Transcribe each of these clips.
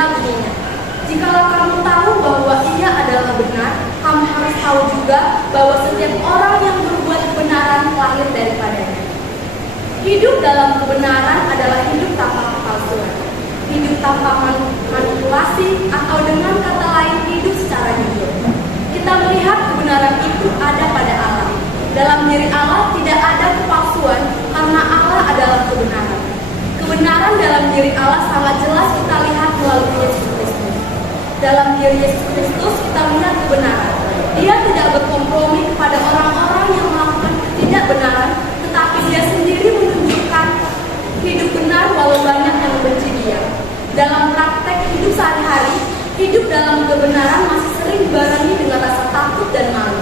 inilah bunyinya. Jikalau kamu tahu bahwa ia adalah benar, kamu harus tahu juga bahwa setiap orang yang berbuat kebenaran lahir daripadanya. Hidup dalam kebenaran adalah hidup tanpa kepalsuan, hidup tanpa manipulasi, atau dengan kata lain hidup secara jujur. Kita melihat kebenaran itu ada pada Allah. Dalam diri Allah tidak ada kepalsuan karena Allah adalah kebenaran. Kebenaran dalam diri Allah sangat jelas kita lihat melalui Yesus Kristus. Dalam diri Yesus Kristus kita melihat kebenaran. Dia tidak berkompromi kepada orang-orang yang melakukan ketidakbenaran, tetapi dia sendiri menunjukkan hidup benar walau banyak yang membenci dia. Dalam praktek hidup sehari-hari, hidup dalam kebenaran masih sering dibarengi dengan rasa takut dan malu,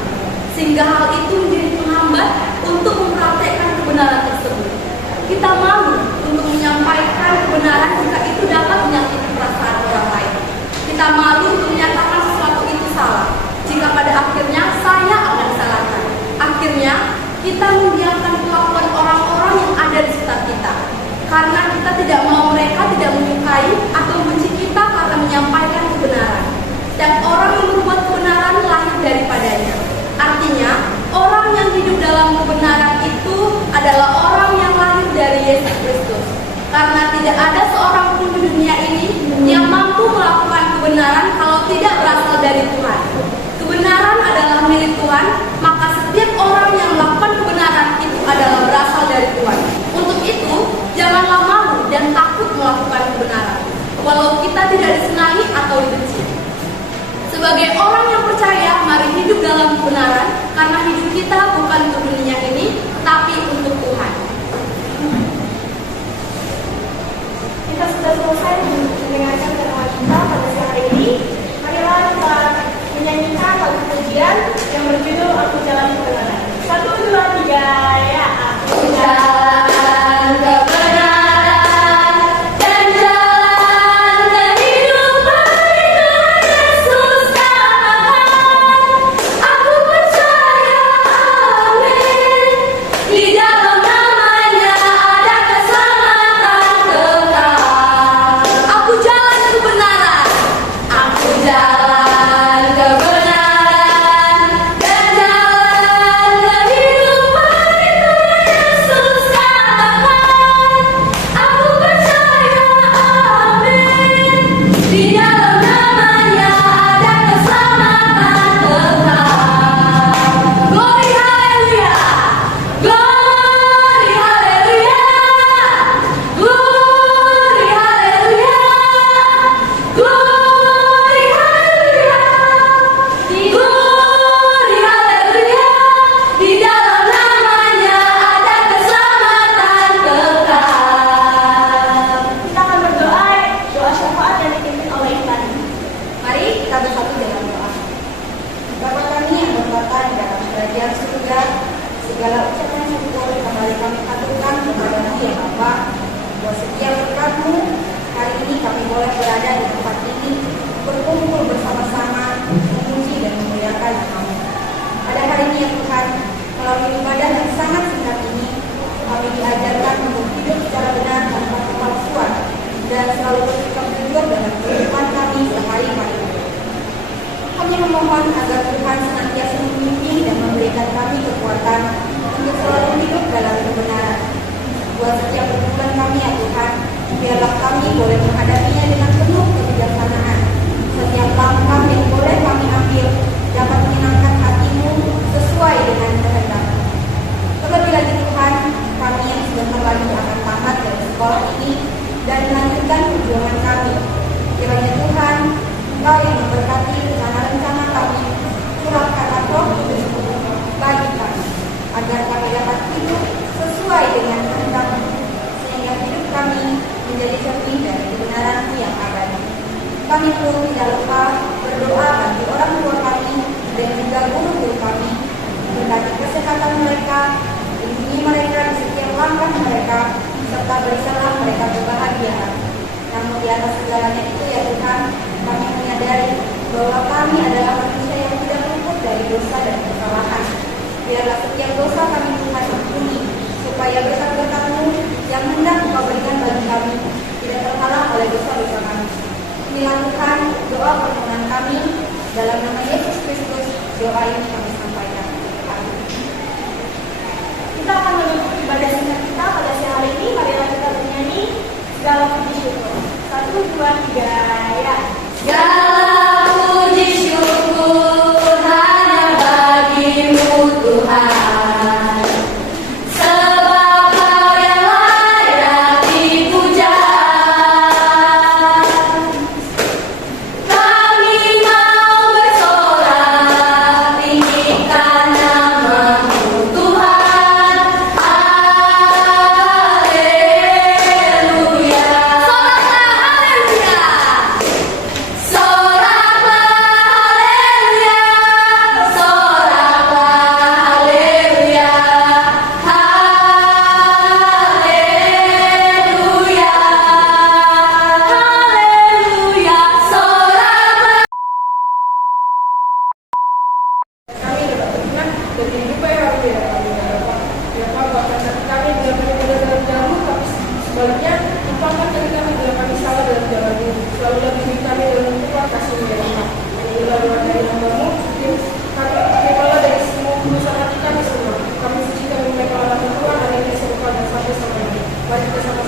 sehingga hal itu menjadi penghambat untuk mempraktekkan kebenaran tersebut. Kita malu untuk menyampaikan kebenaran jika itu dapat menyakiti perasaan orang lain. Kita malu untuk menyatakan sesuatu itu salah, jika pada akhirnya saya akan disalahkan. Akhirnya, kita membiarkan kelakuan orang-orang yang ada di sekitar kita, karena kita tidak mau mereka tidak menyukai atau membenci kita karena menyampaikan kebenaran. Setiap orang yang berbuat kebenaran lahir daripadanya. Artinya, orang yang hidup dalam kebenaran itu adalah orang yang lahir dari Yesus Kristus. Karena tidak ada seorang pun di dunia ini yang mampu melakukan kebenaran kalau tidak berasal dari Tuhan. Kebenaran adalah milik Tuhan, maka setiap orang yang melakukan kebenaran itu adalah berasal dari Tuhan. Untuk itu, janganlah malu dan takut melakukan kebenaran, walau kita tidak disenangi atau dibenci. Sebagai orang yang percaya, mari hidup dalam kebenaran, karena hidup kita bukan untuk dunia ini, tetapi untuk Tuhan. Kita sudah selesai mendengarkan firman kita pada siang hari ini. Marilah kita menyanyikan lagu pujian yang berjudul Aku Jalan Kebenaran. 1, 2, 3, ya. Aku jalan kebenaran dan jalan kehidupan itu Yesus katakan. Aku percaya, amin. Di dalam namanya ada keselamatan kekal. Aku jalan kebenaran. Aku jalan kebenaran dan jalan kehidupan itu Yesus katakan. Aku percaya, amin. Di dalam namanya ada keselamatan kekal. Glory haleluya. Glory haleluya. Glory haleluya. Glory haleluya. Glory haleluya. Di dalam namanya ada keselamatan kekal. Kita akan berdoa, doa syafaat yang dipimpin oleh Ivan. Mari kita bersatu dalam doa. Bapa kami yang bertata di dalam kerajaan surga, segala ucapan syukur kembali kami aturkan kepada-Mu ya Bapa. Buat setiap berkat-Mu, hari ini kami boleh berada di tempat ini, berkumpul bersama-sama, memuji dan memuliakan Nama-Mu. Pada hari ini ya Tuhan, melalui ibadah yang sangat singkat ini, kami diajarkan untuk hidup secara benar tanpa kepalsuan dan selalu bersikap jujur dalam kehidupan kami sehari-hari. Kami memohon agar Tuhan senantiasa membimbing dan memberikan kami kekuatan untuk selalu hidup dalam kebenaran. Buat setiap pergumulan kami ya Tuhan, biarlah kami boleh menghadapinya dengan penuh kebijaksanaan. Setiap langkah yang boleh kami ambil dapat menyenangkan hati-Mu sesuai dengan kehendak-Mu. Terlebih lagi Tuhan, kami yang sebentar lagi akan tamat dari sekolah ini dan melanjutkan perjuangan kami. Kiranya Tuhan, Engkau yang memberkati rencana-rencana kami, curahkanlah Roh Kudus bagi kami, agar kami dapat hidup sesuai dengan kehendak-Mu, sehingga hidup kami menjadi cermin dari kebenaran-Mu yang abadi. Kami pun tidak lupa berdoa bagi orang tua kami dan juga guru-guru kami, berkati kesehatan mereka, lindungi mereka di setiap langkah mereka, serta berikanlah mereka kebahagiaan. Namun di atas segalanya itu ya Tuhan, kami menyadari bahwa kami adalah manusia yang tidak luput dari dosa dan kesalahan. Biarlah setiap dosa kami Tuhan ampuni, supaya berkat-berkat-Mu yang hendak Engkau berikan bagi kami tidak terhalang oleh dosa-dosa kami. dilakukan doa permohonan kami dalam nama Yesus Kristus. Doa yang kami sampaikan. Amin. Kita akan menutup ibadah singkat kita pada siang hari ini. Marilah kita bernyanyi segala puji syukur. 1, 2, 3, ya. Segala puji syukur hanya bagimu Tuhan, sebab Kau yang layak dipuja. Kami mau bersorak tinggikan nama-Mu Tuhan. Haleluya. Soraklah haleluya. Soraklah haleluya. Haleluya. Haleluya. Soraklah. Kami dapat berkenan dan kehidupan yang harus kami hadapan. Ya Bapa, kami kami bila kami benar dalam jalanmu, tapi sebaliknya tumpahkan dari kami bila kami salah dalam jalanmu. Selalu lebih kami dalam bentuk kasih ya Tuhan. Inilah doa dari hamba-Mu, terimalah dari semua urusan hati kami semua. Kami sucikan mengenai Allah Tuhan hari ini serupa dan sampai selamanya. Mari kita sama